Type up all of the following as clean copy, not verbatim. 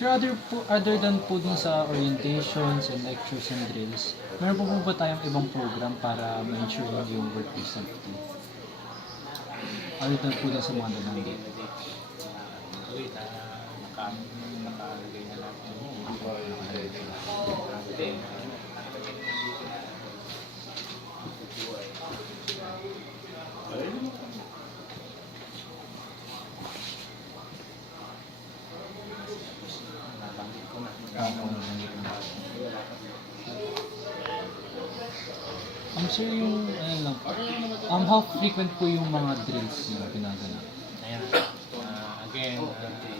Sir, other than po dun sa orientations and lectures and drills, meron po ba tayong ibang program para ma-ensure yung workplace safety? Other than po dun sa mga nabanggit. Wait, nakalagay na natin yun. Nabanggit ko na. Sir, yung, ayun lang po. How frequent po yung mga drills na ginagawa? Ayan. Again,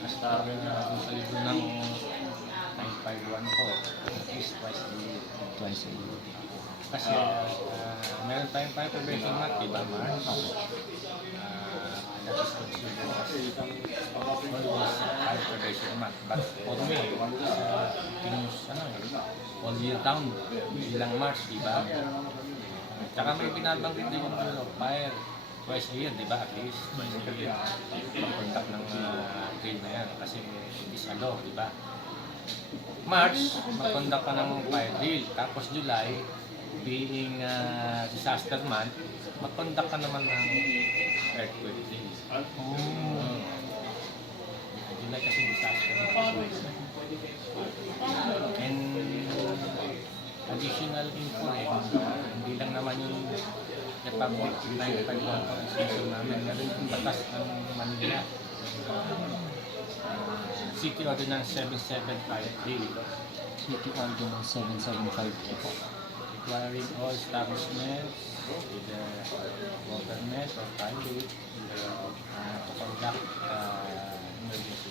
as per dun sa libro ng 951 po, at least twice a year. Twice a year. Kasi meron tayong fire prevention month, diba, March? That is considered as always fire prevention month. But for me, all year round, bilang March, diba? Tsaka may binabanggit din yung fire twice a year, diba? At least twice a year. Pag-contact ng drill na yan kasi is a law, diba? March, mag-conduct ka ng fire drill. Tapos July, being disaster month, mag-conduct ka naman ng earthquake drill. July kasi disaster month. And additional info hindi lang naman yung Republic 951 Constitution namin, meron yung batas ng Manila. City Ordinance 775 City Ordinance 775 po. requiring all establishments, either government or private, to conduct emergency.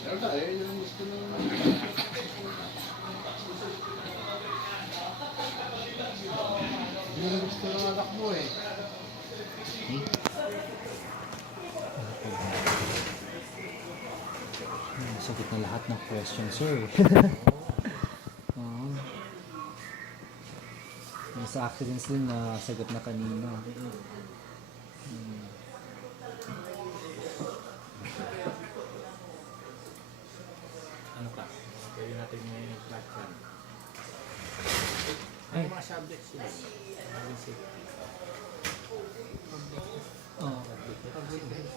Hindi na gusto ng anak mo eh. Sagot na lahat ng question, sir. Sa accidents din na sagot na kanina. Ano ka? Pwede natin may flat yan. Ay, mga subjects yun. Public safety. Oo. Public safety.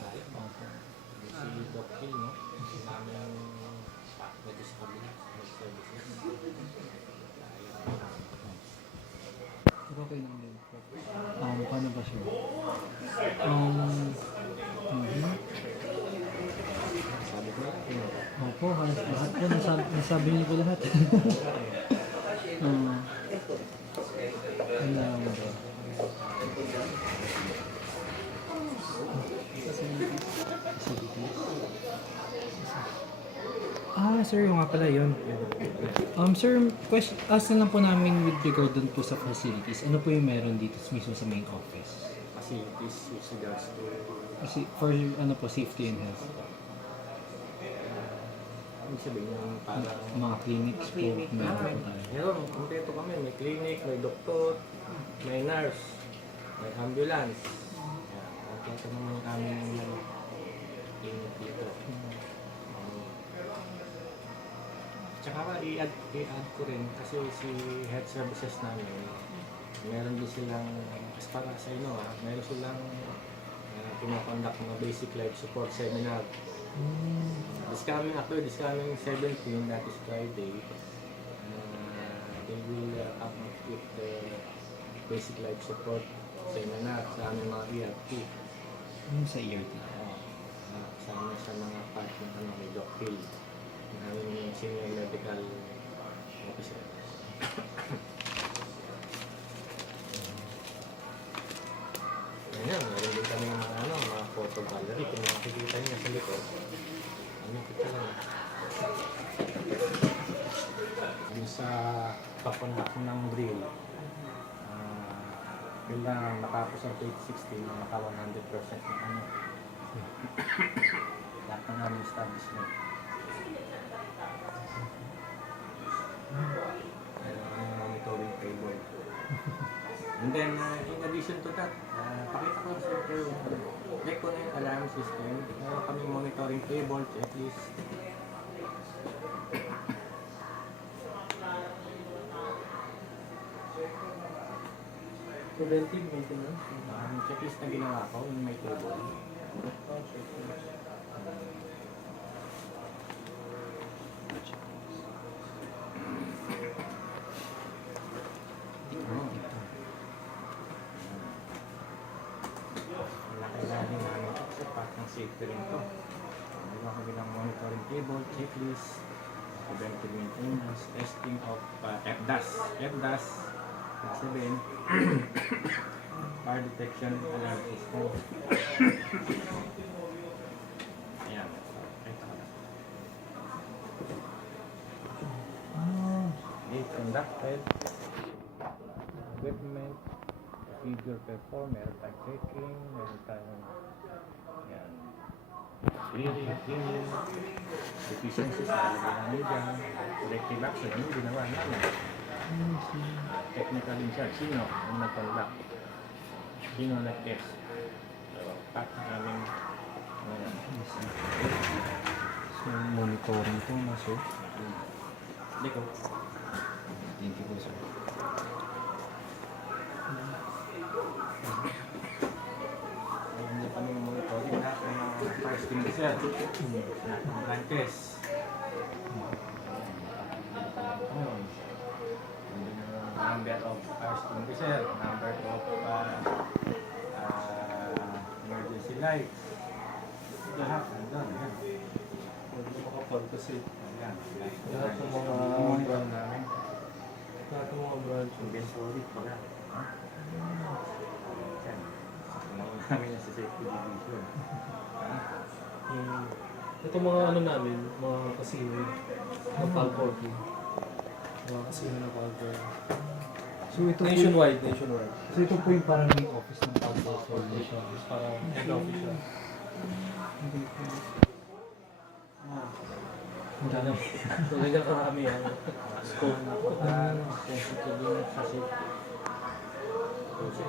Si Doc Hill, no? Si namin nag-disability, nag-services. Okay lang din. Paano ba siya? Sabi ko lang, Opo, lahat po, nasabi niyo po lahat. Ano lang ba? Sir, yung nga pala yun. Sir, ask na lang po namin with regard dun po sa facilities. Ano po yung meron dito mismo sa main office? facilities with regards to Kasi for ano po, safety and health. ibig sabihin yung parang Mga clinics po, meron po tayo. meron, kompleto kami. May clinic, may doktor, may nurse, may ambulance. Yan, kompleto naman yung aming clinic dito. Tsaka i-add ko rin kasi si health services namin, meron din silang, as para sa inyo meron silang pinakonduct mga basic life support seminar. This coming 17, that is Friday, they will come up with the basic life support seminar sa aming mga ERP. Sa ERT. Kasama sa mga part ng may Doc Hill, ng aming senior medical officer. Ayan, meron din kami mga photo gallery. Kung makikita niyo sa likod, kita lang. Yung sa papundak ng drill, kailangan matapos ang 2016 na naka 100% ng lahat ng aming establishment. Monitoring table. And then, in addition to that, pakita ko sa kayo, check ko na yung alarm system. Meron kami monitoring table, checklist. Preventive maintenance. Ang checklist na ginawa ko, yung may table. Wala kailangan namin ito kasi part ng safety rin ito. Nagawa kami ng monitoring table, checklist, preventive maintenance, testing of FDAS. FDAS, class 7, fire detection alarm system. Ayan. Ito. They conducted equipment, procedure performed, meron tayong checking, meron tayong yan, cleaning, deficiencies, nalagyan namin dyan, corrective action, ano ginawa namin? Technical in charge, sino ang nag-conduct? Sino nag-test? So, part ng aming So, monitoring po na, sir. hindi ko. Thank you po, sir. Hindi kami monitoring lahat ng mga fire extinguisher, lahat ng branches. Ngayon, number of fire extinguisher, number of emergency lights. Lahat, nandun, yan. Huwag mo makapal kasi Ayan, lahat ng mga monitor namin. lahat ng mga branch. Inventory pala. Yan. Tumawa namin yan sa safety division. Ito mga ano namin, mga casino, mga Falcon. Mga casino na Falcon. So, ito po, Nationwide. so, ito po yung parang yung office ng Pablo Coordination. Para head office siya. So, ganyan karami ang scope. Sensitive yun sa safety. Kasi,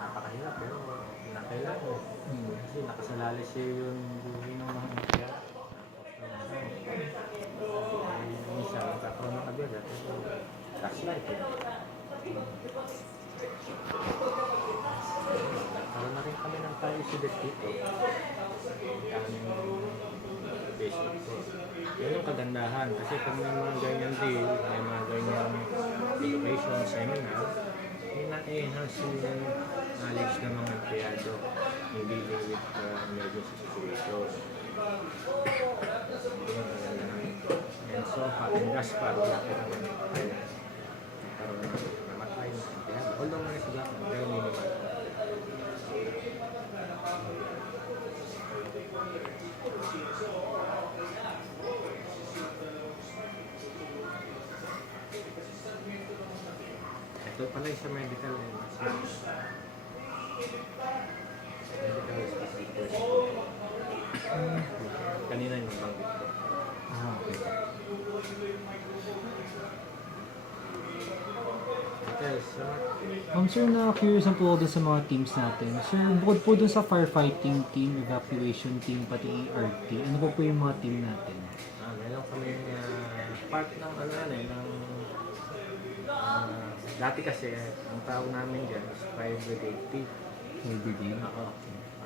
napakahirap pero nakailangan. Kasi nakasalali siya yung buhay ng mga kaya. Minsan, nagkakaroon ng agad. That's life. Nagkaroon na rin kami ng tayo incident dito. Kaming Facebook ko. Yun yung kagandahan. Kasi kung may mga ganyan deal, may mga ganyan education seminar, may na-enhance yung knowledge ng mga empleyado in dealing with emergency situations. Yun yung kagandahan. And so, having Gaspar, wala ko naman nagkaroon ng namatay ng empleyado. Although mga nasigapan, very minimal. Ito pala yung sa medical medical specific kanina yung banggit ko. Okay. Details, Sir, na-curious lang po ako dun sa mga teams natin. Sir, bukod po dun sa firefighting team, evacuation team, pati ERT, ano po yung mga team natin? meron kami part ng ano yan ng dati kasi ang tawag namin dyan is fire brigade team. Brigade? Oo.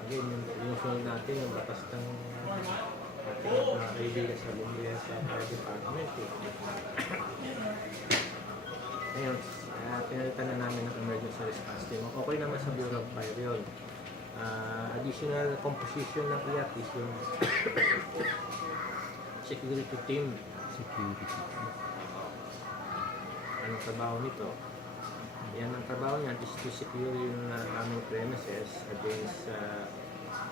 Again, yung sunod natin, yung batas ng ating mga kaibigan sa Lumbiya sa fire department. Ngayon, pinalitan na namin ng emergency response team. Okay naman sa Bureau of Fire yun. Additional composition ng IAT is yung security team. Security. Anong trabaho nito? Yan ang trabaho niyan is to secure yung aming premises against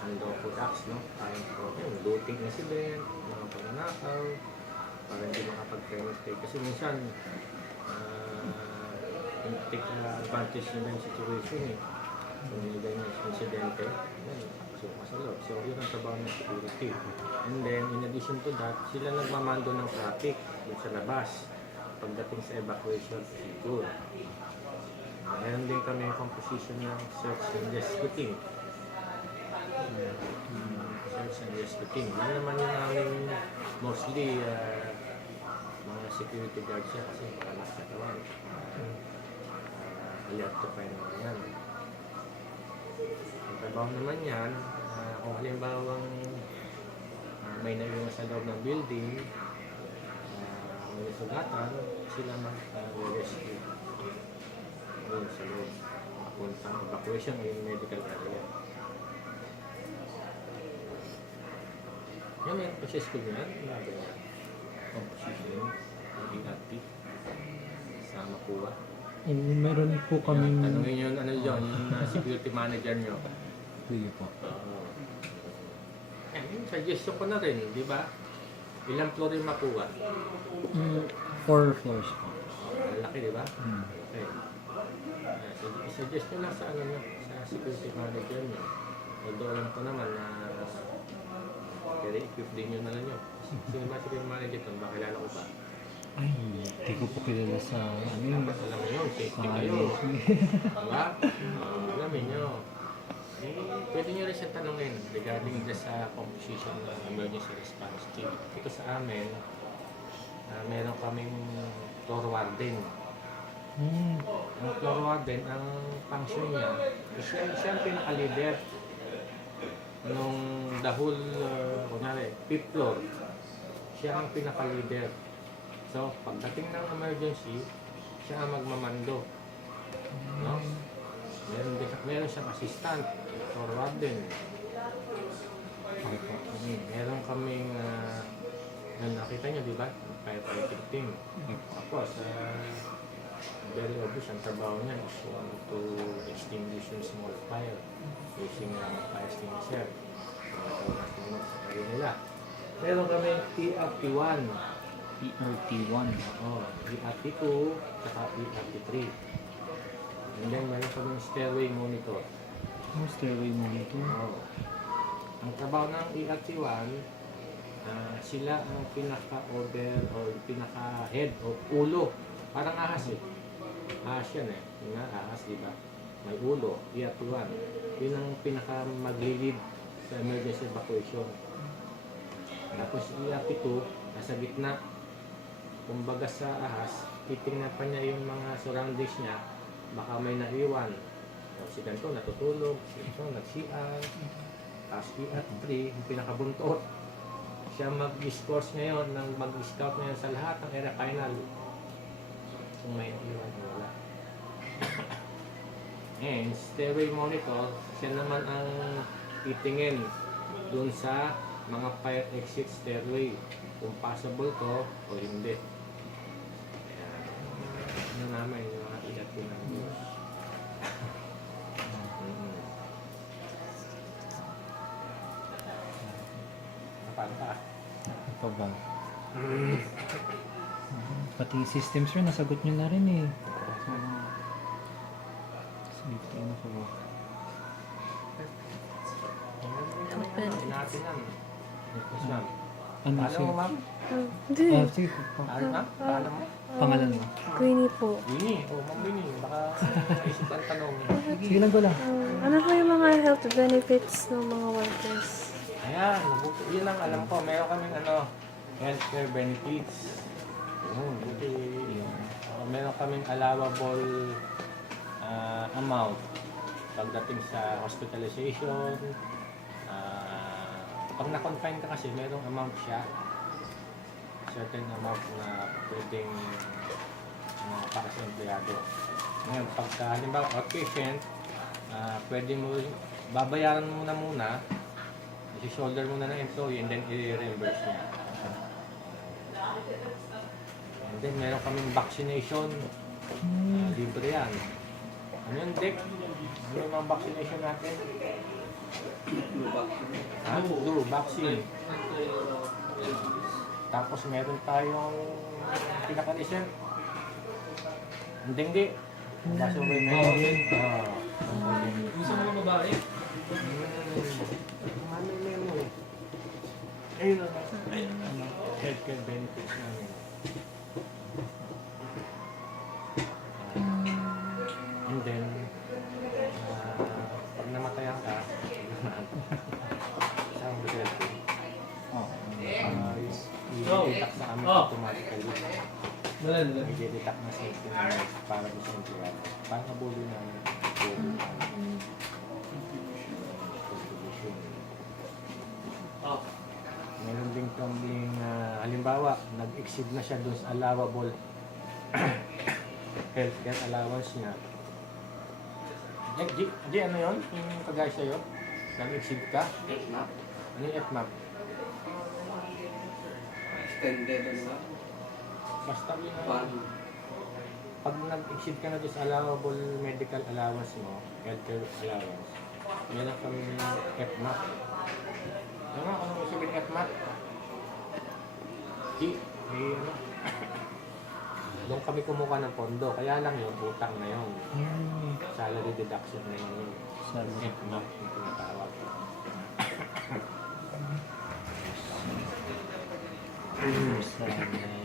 unlawful acts, no? Parang yung looting incident, mga pagnanakaw, para hindi makapag-penetrate. Kasi minsan, take advantage nila yung situation eh. So, may ganyan insidente, so masalot. So, yun ang trabaho ng security. And then, in addition to that, sila nagmamando ng traffic dun sa labas pagdating sa evacuation procedure. Meron din kami composition ng search and rescue team. Search and rescue team. Yan naman yung aming mostly mga security guards yan kasi kalas katawan. alerto pa rin naman yan. Ang trabaho naman yan, kung halimbawang may naiwan sa loob ng building, may nasugatan, sila mag-rescue. Ayun sa loob. Papuntang evacuation o yung medical area. Yan meron pa sa school niya, labi niya. Composition, yung ERT, sa Mapua. Meron po kaming... Tanungin yun, ano yun, yung security manager nyo. Sige po. Yung suggestion ko na rin, di ba? Ilang floor yung Mapua? 4 floors po. Laki, di ba? Okay. Suggest nyo lang sa, sa security manager nyo. Although alam ko naman na kaya equip din yun na lang nyo. Sino ba security manager ito? Ba kilala ko ba? Ay, hindi ko po kilala sa Alam mo yun, safety kayo. Diba? Alamin nyo. Pwede nyo rin siya tanongin regarding sa composition ng emergency response team. Ito sa amin, meron kaming floor warden. Ang floor warden, ang function niya, siya ang pinaka-leader nung the whole, kunyari, 5th floor. Siya ang pinaka-leader. So, pagdating ng emergency, siya ang magmamando. No? Meron siyang assistant, floor warden. Meron kaming, nakita niyo, di ba? Firefighting team. Tapos, very obvious ang trabaho niya is to extinguish yung small fire using fire extinguisher. Natawag sa area nila. Meron kami ERT1. ERT1. Oo, ERT2, saka ERT3. And then meron kami stairway monitor. Stairway monitor. Oo. Ang trabaho ng ERT1, sila ang pinaka-order o pinaka-head o ulo. Parang ahas eh. Ahas yan eh. Yung ahas, di ba? May ulo, ERT1. Yun ang pinaka-maglilid sa emergency evacuation. Tapos ERT2, nasa gitna. Kumbaga sa ahas, titingnan pa niya yung mga surroundings niya. Baka may naiwan. O si ganito, natutulog. Si ganito, nag-CR. Tapos ERT3, yung pinakabuntot. Siya mag-discourse ngayon, mag-scout ngayon sa lahat ng area final. Kung may iwan o wala. And stairway monitor, siya naman ang titingin dun sa mga fire exit stairway. Kung possible to o hindi. Ano naman yung mga ilat ko ng Diyos. Paano ka? Ito ba? Pati systems rin, nasagot nyo na rin eh. Safety na ko ba? Natin yan. Islam. Ano Paano mo, ma'am? Hindi. sige. Paano, ma'am? Paano mo? Pangalan mo? Queenie po. Winnie. O, ma'am Winnie. Baka isip ang tanong. Sige lang ko lang. Ano po yung mga health benefits ng mga workers? Ayan. Yun lang alam ko. Meron kaming healthcare benefits. Buti. Meron kaming allowable amount pagdating sa hospitalization. Pag na-confine ka kasi, merong amount siya. Certain amount na pwedeng para sa empleyado. Ngayon, pagka halimbawa outpatient, pwede mo, babayaran mo na muna, isi-shoulder mo na ng employee and then i-reimburse niya. And then meron kaming vaccination, libre yan. Ano yung Dick? Ano yung mga vaccination natin? Flu vaccine. Tapos meron tayong pinaka-recent. Ang dengue. Baso ba yung dengue? Gusto mo babae? Ano memo eh? Ayun na. Healthcare benefits namin. And then, pag namatayan ka, isang result, i-deduct sa amin automatically. Wala nila. i-deduct na sa employer para doon sa employer. Para mabuli na contribution. Meron din kaming halimbawa, nag-exceed na siya doon sa allowable healthcare allowance niya. Di, ano yun? Yung kagaya sa'yo? Nag-exceed ka? FMAP. Ano yung FMAP? Extended ano ba? Basta yun One. pag nag-exceed ka na doon sa allowable medical allowance mo, healthcare allowance, meron kami FMAP. Ano nga, ano sabihin FMAP? Ano? Doon kami kumuha ng pondo, kaya lang yun, utang na yun. Salary deduction na yun. Salary. FMAP yung tinatawag. Salary.